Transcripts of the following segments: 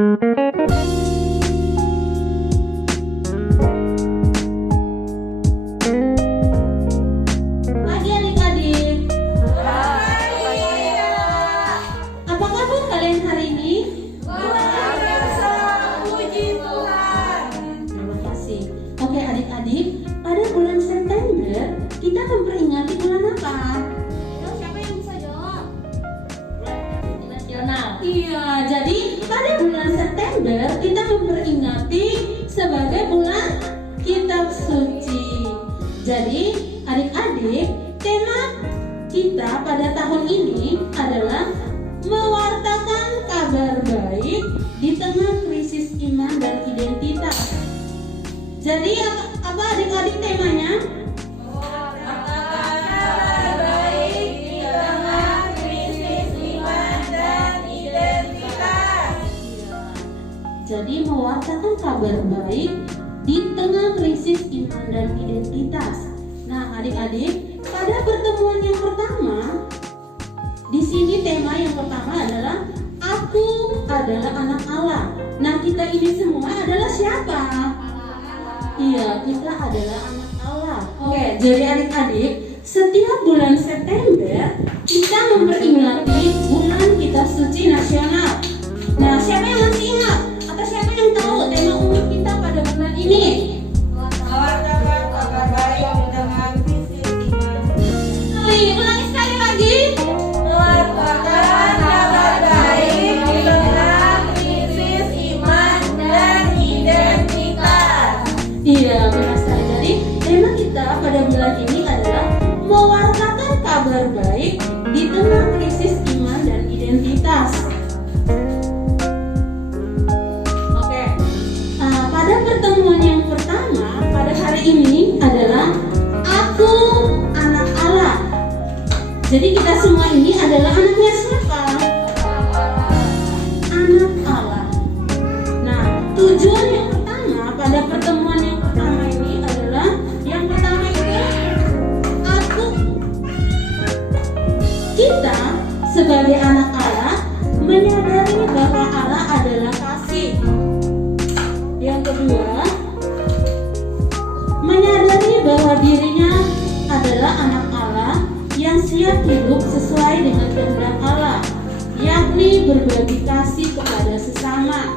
Pagi adik-adik. Apa kabar kalian hari ini? Luar biasa, puji Tuhan. Terima kasih. Oke adik-adik, pada bulan September kita memperingati bulan apa? Siapa yang bisa jawab? Nasional. Iya, jadi pada bulan September kita memperingati sebagai bulan Kitab Suci. Jadi adik-adik, tema kita pada tahun ini adalah mewartakan kabar baik di tengah krisis iman dan identitas. Jadi apa adik-adik temanya? Kabar baik di tengah krisis iman dan identitas. Jadi mewartakan kabar baik di tengah krisis iman dan identitas. Nah, adik-adik, pada pertemuan yang pertama, di sini tema yang pertama adalah Aku adalah anak Allah. Nah, kita ini semua adalah siapa? Iya, kita adalah anak Allah. Oke, jadi adik-adik, setiap bulan September kita memperingati bulan Kitab Suci Nasional. Nah, siapa yang masih ingat? Atau siapa yang tahu tema umum kita pada bulan ini? Mewartakan kabar baik di tengah krisis iman. Ulangi sekali lagi. Mewartakan kabar baik di tengah krisis iman dan identitas. Iya, benar sekali. Jadi, tema kita pada bulan ini adalah mewartakan kabar baik di tengah krisis iman dan identitas. Oke, pada pertemuan yang pertama pada hari ini adalah Aku anak Allah. Jadi kita semua ini adalah anaknya siapa? Anak Allah. Nah, tujuan yang pertama pada pertemuan yang pertama ini adalah yang pertama itu kita sebagai anak Allah menyadari bahwa Allah adalah kasih. Yang kedua, menyadari bahwa dirinya adalah anak Allah yang siap hidup sesuai dengan kehendak Allah, yakni berbagi kasih kepada sesama.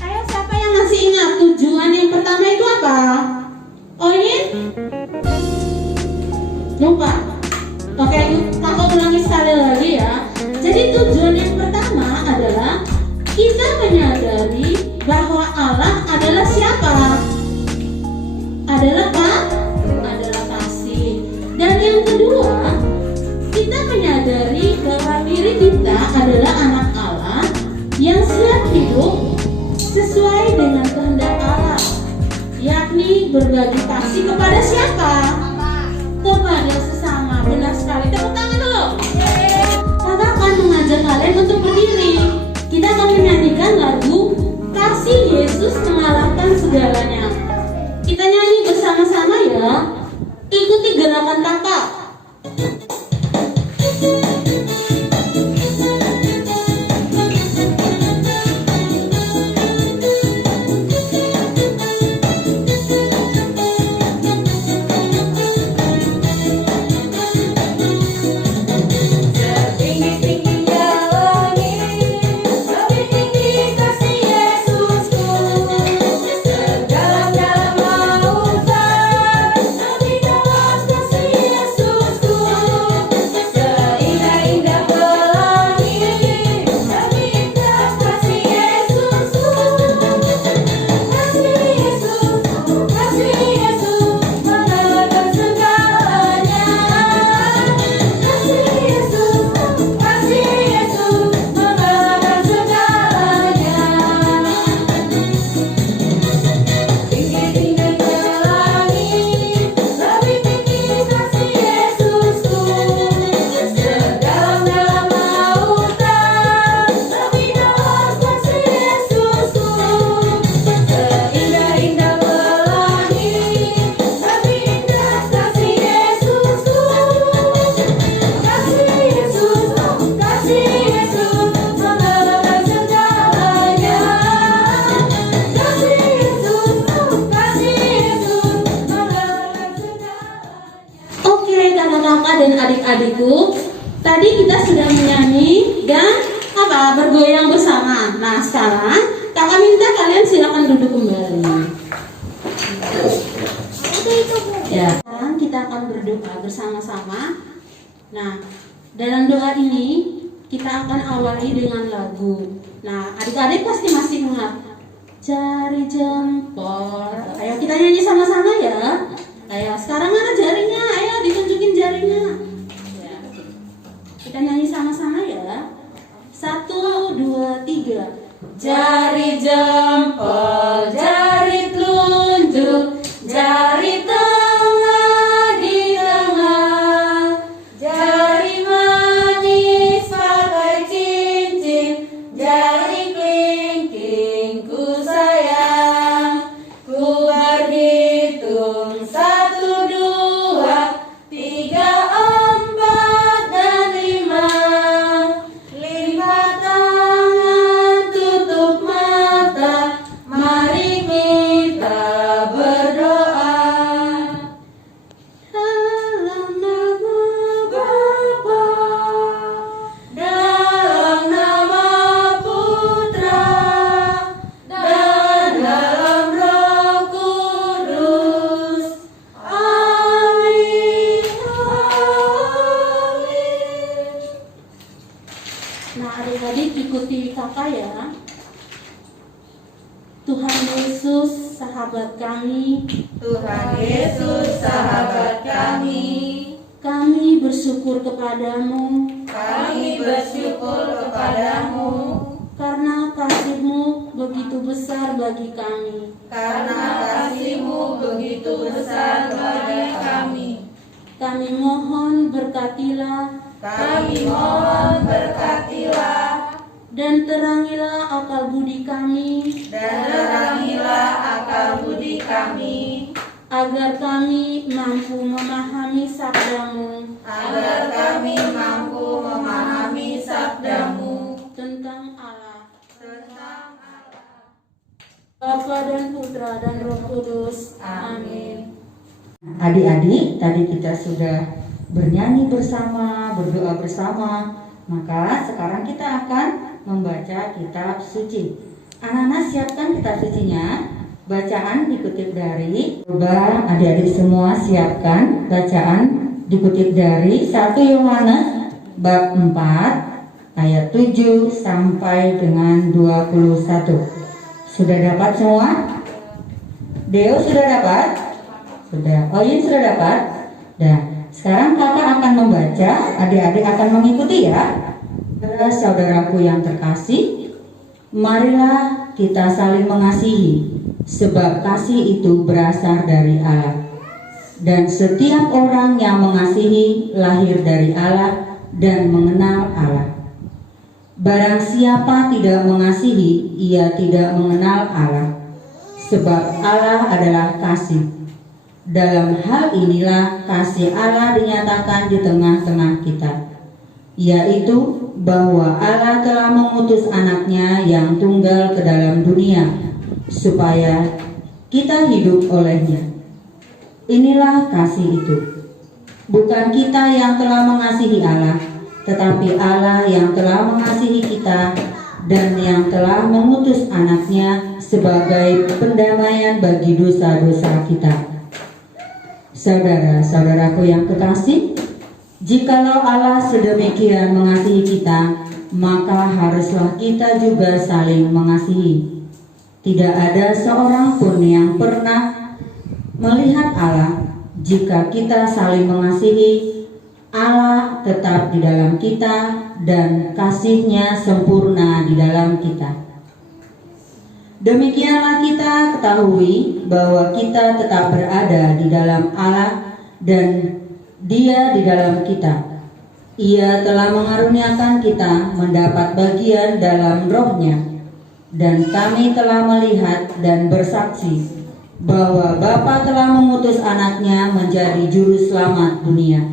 Ayo, siapa yang masih ingat tujuan yang pertama itu apa? Oh ini? Lupa. Oke, aku ulangi sekali lagi ya. Jadi tujuan yang pertama adalah kita menyadari bahwa Allah adalah siapa? Adalah apa? Adalah kasih. Dan yang kedua, kita menyadari bahwa diri kita adalah anak Allah yang siap hidup sesuai dengan kehendak Allah, yakni berbagi kasih kepada siapa? Kepada sesama. Benar sekali. Tepuk tangan dulu. Kakak akan mengajak kalian untuk berdiri. Kita akan menyanyikan lagu Kasih Yesus Mengalahkan Segalanya. Kita nyanyi bersama-sama ya. Ikuti gerakan kakak. Setinggi-tingginya langit adik-adikku, tadi kita sudah menyanyi dan bergoyang bersama. Nah, sekarang kakak minta kalian silakan duduk kembali. Ya, sekarang kita akan berdoa bersama-sama. Nah, dalam doa ini kita akan awali dengan lagu. Nah, adik-adik pasti masih ingat. Jari jempol. Ayo kita nyanyi sama-sama ya. Ayo, sekarang mana jarinya? Ayo ditunjukin jarinya. Ya. Kita nyanyi sama-sama ya. 1, 2, 3. Jari jempol, jari telunjuk, jari tengah di tengah, jari manis pakai cincin, jari kelingking ku sayang. Ku berhitung 1, 2, 3, 4 dan 5. Lipat tangan, tutup mata, mari kita berdoa. Dalam nama Bapa, dalam nama Putra, dan dalam Roh Kudus. Amin. Amin. Nah, adik-adik ikuti kakak ya. Tuhan Yesus, sahabat kami, Tuhan Yesus sahabat kami, kami bersyukur kepadamu kami bersyukur kepadamu karena kasih-Mu begitu besar bagi kami. karena kasih-Mu begitu besar bagi kami. Kami mohon berkatilah Kami mohon berkatilah dan terangilah akal budi kami, dan terangilah akal budi kami, agar kami mampu memahami sabda-Mu agar kami mampu memahami sabda-Mu tentang Allah, tentang Allah. Bapa dan Putra dan Roh Kudus. Amin. Adik-adik, tadi kita sudah bernyanyi bersama, berdoa bersama. Maka sekarang kita akan membaca kitab suci. Anak-anak siapkan kitab sucinya. Bacaan dikutip dari, coba adik-adik semua siapkan bacaan dikutip dari 1 Yohanes bab 4 ayat 7 sampai dengan 21. Sudah dapat semua? Deo sudah dapat? Sudah. Oyin sudah dapat? Dah. Sekarang kakak akan membaca, adik-adik akan mengikuti ya. Saudaraku yang terkasih, marilah kita saling mengasihi, sebab kasih itu berasal dari Allah. Dan setiap orang yang mengasihi lahir dari Allah dan mengenal Allah. Barang siapa tidak mengasihi, ia tidak mengenal Allah, sebab Allah adalah kasih. Dalam hal inilah kasih Allah dinyatakan di tengah-tengah kita, yaitu bahwa Allah telah mengutus anaknya yang tunggal ke dalam dunia, supaya kita hidup olehnya. Inilah kasih itu. Bukan kita yang telah mengasihi Allah, tetapi Allah yang telah mengasihi kita dan yang telah mengutus anaknya sebagai pendamaian bagi dosa-dosa kita. Saudara-saudaraku yang kekasih, jikalau Allah sedemikian mengasihi kita, maka haruslah kita juga saling mengasihi. Tidak ada seorang pun yang pernah melihat Allah. Jika kita saling mengasihi, Allah tetap di dalam kita dan kasih-Nya sempurna di dalam kita. Demikianlah kita ketahui bahwa kita tetap berada di dalam Allah dan Dia di dalam kita. Ia telah mengaruniakan kita mendapat bagian dalam Roh-Nya, dan kami telah melihat dan bersaksi bahwa Bapa telah mengutus anaknya menjadi juru selamat dunia.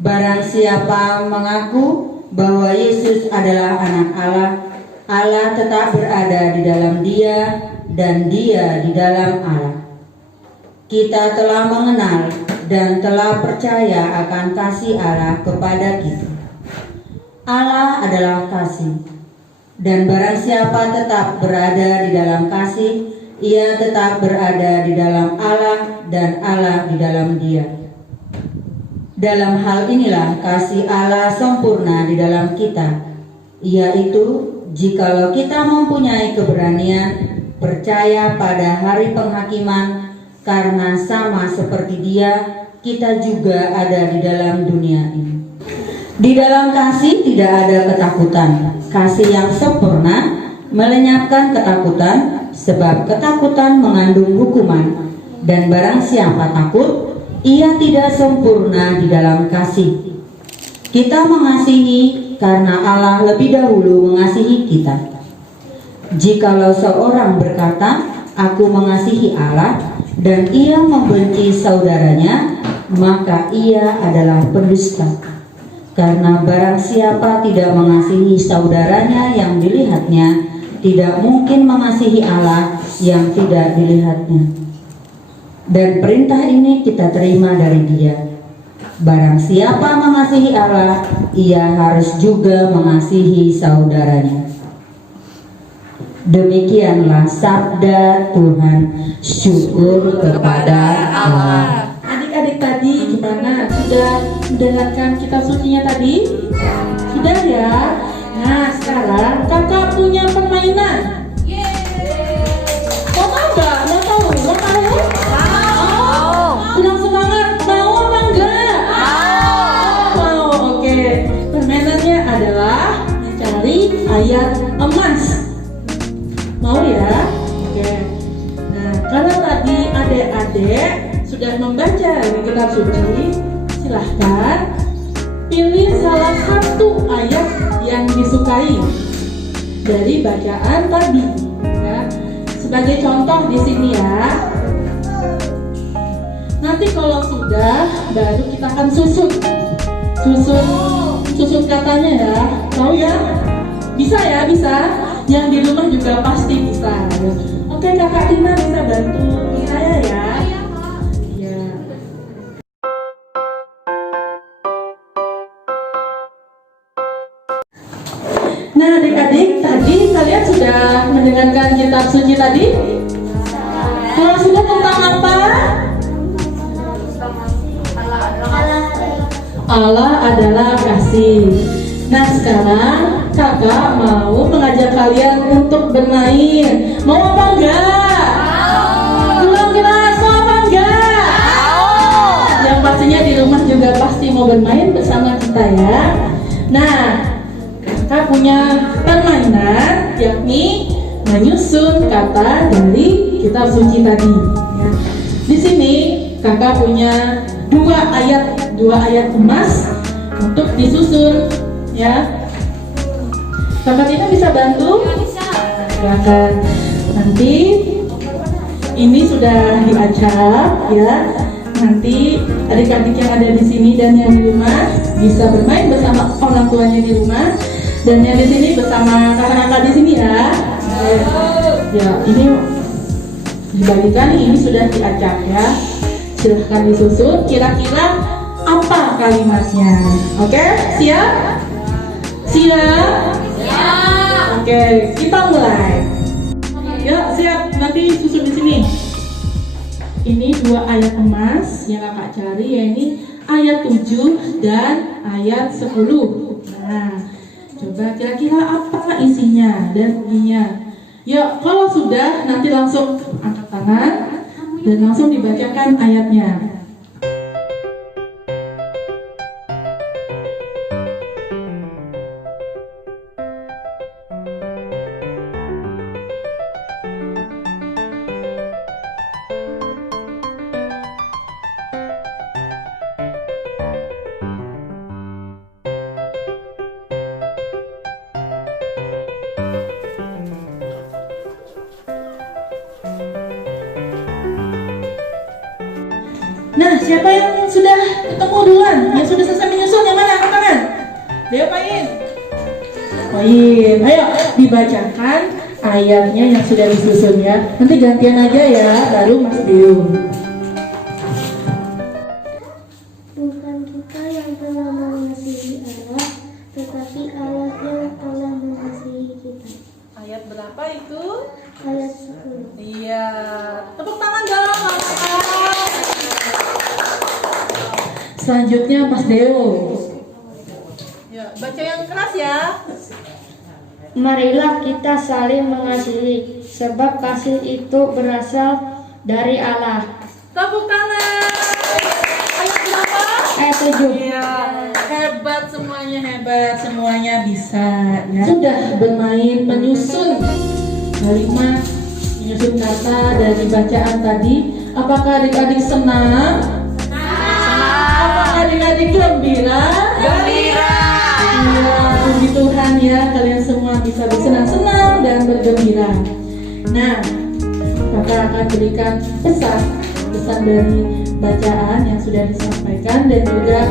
Barang siapa mengaku bahwa Yesus adalah anak Allah, Allah tetap berada di dalam Dia dan Dia di dalam Allah. Kita telah mengenal dan telah percaya akan kasih Allah kepada kita. Allah adalah kasih, dan barang siapa tetap berada di dalam kasih, ia tetap berada di dalam Allah dan Allah di dalam dia. Dalam hal inilah kasih Allah sempurna di dalam kita, yaitu jikalau kita mempunyai keberanian percaya pada hari penghakiman, karena sama seperti Dia, kita juga ada di dalam dunia ini. Di dalam kasih tidak ada ketakutan. Kasih yang sempurna melenyapkan ketakutan, sebab ketakutan mengandung hukuman, dan barang siapa takut, ia tidak sempurna di dalam kasih. Kita mengasihi karena Allah lebih dahulu mengasihi kita. Jikalau seorang berkata, "Aku mengasihi Allah," dan ia membenci saudaranya, maka ia adalah pendusta. Karena barang siapa tidak mengasihi saudaranya yang dilihatnya, tidak mungkin mengasihi Allah yang tidak dilihatnya. Dan perintah ini kita terima dari Dia. Barang siapa mengasihi Allah, ia harus juga mengasihi saudaranya. Demikianlah sabda Tuhan. Syukur kepada Allah. Adik-adik tadi gimana? Sudah mendengarkan kitab sucinya tadi? Sudah ya? Nah, sekarang kakak punya permainan. Mau tahu nggak? Mau tahu? Mau tahu? Kurang semangat. Mau apa enggak? Mau. Oke. Permainannya adalah mencari ayat emas. Mau ya? Oke. Nah, kalau tadi adik-adik sudah membaca di kitab suci, silahkan pilih salah satu ayat yang disukai dari bacaan tadi. Ya. Sebagai contoh di sini ya. Nanti kalau sudah, baru kita akan susun katanya ya. Tahu ya? Bisa ya, bisa. Yang di rumah juga pasti bisa. Oke, Kakak Tina bisa bantu saya ya. Ya. Nah, adik-adik, tadi kalian sudah mendengarkan kitab suci tadi? Kalau sudah tentang apa? Allah adalah kasih. Nah, sekarang kakak mau mengajak kalian untuk bermain. Mau apa enggak? Belum keras, mau apa enggak? Yang pastinya di rumah juga pasti mau bermain bersama kita ya. Nah, kakak punya permainan, yakni menyusun kata dari kitab suci tadi. Ya. Di sini kakak punya dua ayat emas untuk disusun. Ya, Kakak Tina bisa bantu? Silakan. Nanti ini sudah diacak ya. Nanti adik-adik yang ada di sini dan yang di rumah bisa bermain bersama orang tuanya di rumah, dan yang di sini bersama kakak-kakak di sini ya. Ya, ini dibagikan, ini sudah diacak ya. Silahkan disusun. Kira-kira apa kalimatnya? Oke, siap? Siap? Siap. Oke, kita mulai. Ya, siap. Nanti susun di sini. Ini dua ayat emas yang kakak cari, yaitu ayat 7 dan ayat 10. Nah, coba kira-kira apa isinya dan bunyinya. Ya, kalau sudah nanti langsung angkat tangan dan langsung dibacakan ayatnya. Nah, siapa yang sudah ketemu duluan? Yang sudah selesai menyusun, yang mana? Angkat tangan. Deo Pain. Ayo dibacakan ayatnya yang sudah disusun ya. Nanti gantian aja ya, baru Mas Deo. Ayat 10. Iya, tepuk tangan dong. Selanjutnya Mas Deo. Ya, baca yang keras ya. Marilah kita saling mengasihi, sebab kasih itu berasal dari Allah. Tepuk tangan. Ayat berapa? Ayat 7. Iya, hebat semuanya bisa ya. Sudah bermain menyusun kalimat, menyusun kata dari bacaan tadi. Apakah adik-adik senang? Apakah adik-adik gembira? Gembira. Iya, puji Tuhan ya, kalian semua bisa bersenang-senang dan bergembira. Nah, kakak akan berikan pesan dari bacaan yang sudah disampaikan dan juga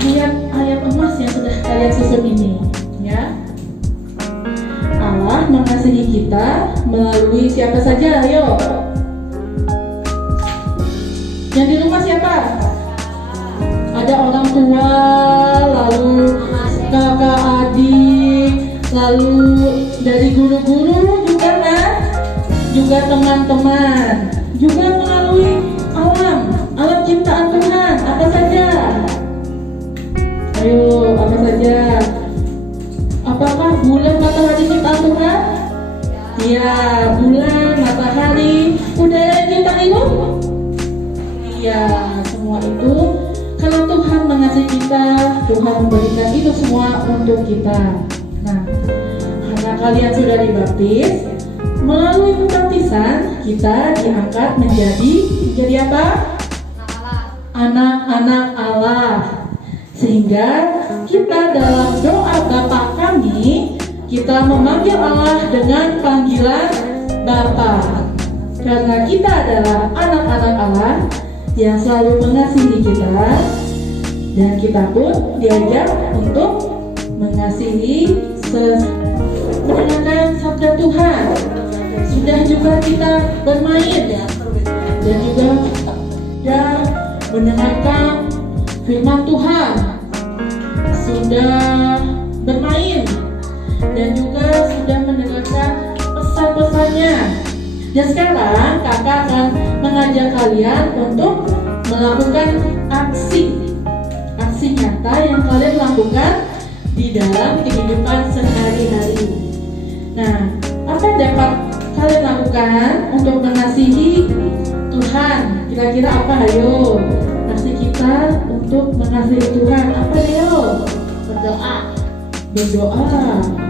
ayat-ayat emas yang sudah kalian susun ini, ya. Allah mengasihi kita melalui siapa saja, ayo. Yang di rumah siapa? Ada orang tua, lalu kakak adik, lalu dari guru-guru juga kan? Juga teman-teman, juga melalui alam ciptaan Tuhan, apa saja? Ayo, apa saja? Apakah bulan matahari ciptaan Tuhan? Iya, bulan, matahari, udara yang kita hirup? Iya, semua itu karena Tuhan mengasihi kita, Tuhan memberikan itu semua untuk kita. Nah, karena kalian sudah dibaptis, melalui pembaptisan kita diangkat menjadi apa? Anak-anak Allah. Sehingga kita dalam doa Bapa kami, kita memanggil Allah dengan panggilan Bapa. Karena kita adalah anak-anak Allah yang selalu mengasihi kita, dan kita pun diajak untuk mengasihi mendengarkan sabda Tuhan. Sudah juga kita bermain ya, dan juga sudah mendengarkan firman Tuhan, sudah bermain, dan juga sudah mendengarkan pesan-pesannya. Dan sekarang kakak akan mengajak kalian untuk melakukan aksi nyata yang kalian lakukan di dalam kehidupan sehari-hari. Nah, apa yang dapat kalian lakukan untuk mengasihi Tuhan? Kira-kira apa? Ayo, aksi kita untuk mengasihi Tuhan apa, ayo? Berdoa.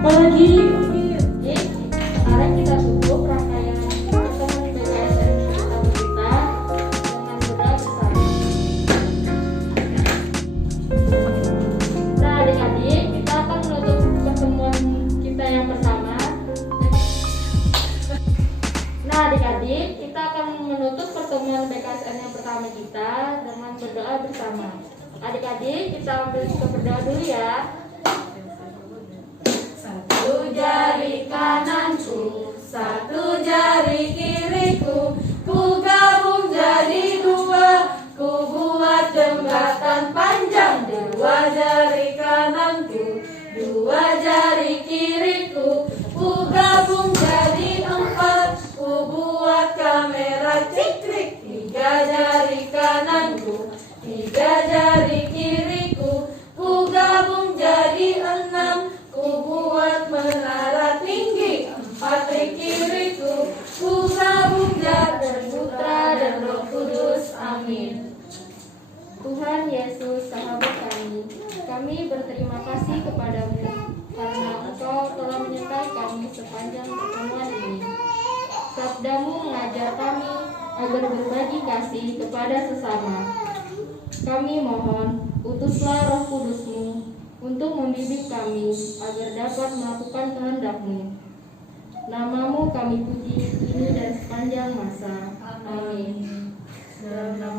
Apalagi? Sekarang kita tutup rangkaian pertemuan BKSN kita dengan berdoa bersama. Nah, adik-adik, kita akan menutup pertemuan kita yang pertama. Nah, adik-adik, kita akan menutup pertemuan BKSN yang pertama kita dengan berdoa bersama. Adik-adik, kita ambil berdoa dulu ya. Satu jari kananku, satu jari kiriku, ku gabung jadi dua, ku buat jembatan panjang. Dua jari kananku, dua jari kiriku, ku gabung jadi empat, ku buat kamera ciklik. Tiga jari kananku, tiga jari kiriku, ku gabung jadi enam, ku buat menara tinggi. Empat di kiriku, ku gabung jadi Putra dan Roh Kudus. Amin. Tuhan Yesus, sahabat kami berterima kasih kepadamu karena Engkau telah menyertai kami sepanjang pertemuan ini. Sabdamu mengajar kami agar berbagi kasih kepada sesama. Kami mohon, utuslah Roh Kudus-Mu untuk membimbing kami agar dapat melakukan kehendak-Mu. Namamu kami puji kini dan sepanjang masa. Amin. Dalam nama